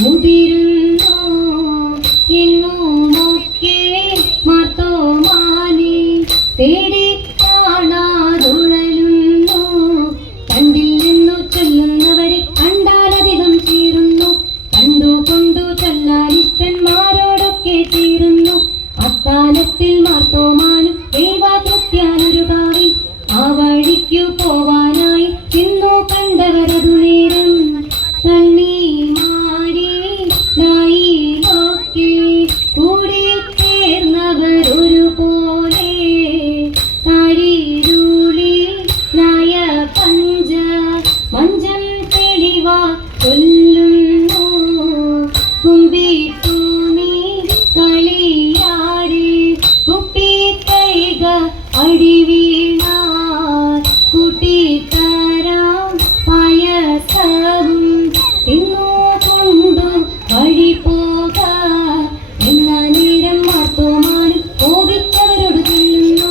മുതിരുന്നു എങ്ങുമൊക്കെ മാർത്തോമാനെ തേടി കാണാതുഴലുന്നു. കണ്ടില്ലെന്നു ചൊല്ലുന്നവരെ കണ്ടാലധികം ചീറുന്നു. കണ്ടുകൊണ്ടു ചൊല്ലാനിഷ്ടന്മാരോടൊക്കെ ചീറുന്നു. അക്കാലത്തിൽ മാർത്തോമാനും ദൈവകൃത്യാനൊരു കാവിൽ ആ വഴിക്കു പോവാനായി ഇന്നു കണ്ടവരതു നേരം കൂടിച്ചേർന്നവരൊരുപോലെ മഞ്ചം തെളിവാ കൊല്ലുന്നു. കുമ്പിട്ടു നീ കളിയാരെ കുപ്പി കൈക അടി വീണ കൂട്ടി